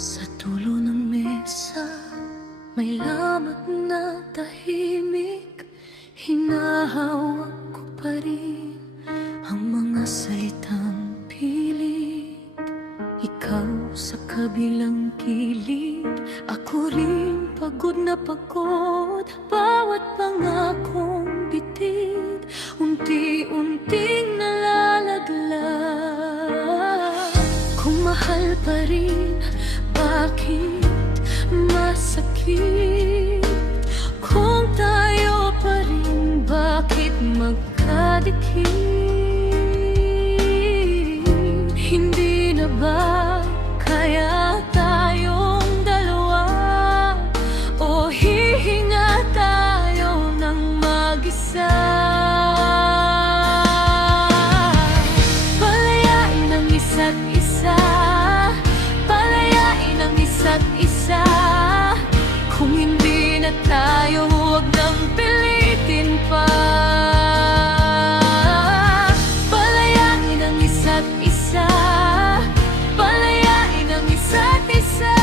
Sa dulo ng mesa, may lamat na tahimik. Hinahawak ko pa rin ang mga salitang pilit. Ikaw sa kabilang gilid, ako rin pagod na pagod. Bawat pangakong bitid, unti-unting nalalaglag. Kung mahal pa rin, bakit masakit? Kung tayo pa rin, bakit magkadikit? Hindi na ba kaya tayong dalawa? O hihinga tayo ng mag-isa? Palayain ang isa't isa, palayain ang isa't isa. Kung hindi na tayo, huwag nang pilitin pa. Palayain ang isa't isa, palayain ang isa't isa.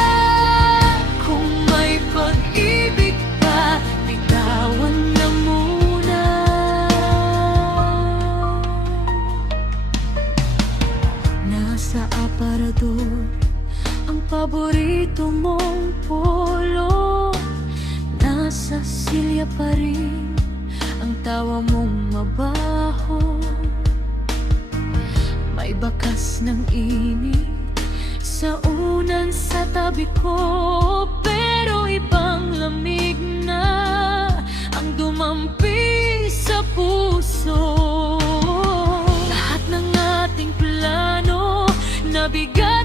Kung may pag-ibig pa, bitawan na muna. Nasa aparador ang paborito mong polo. Nasa silya pa rin ang tawa mong mabaho. May bakas ng init sa unan sa tabi ko, pero ibang lamig na ang dumampi sa puso. Lahat ng ating plano nabigat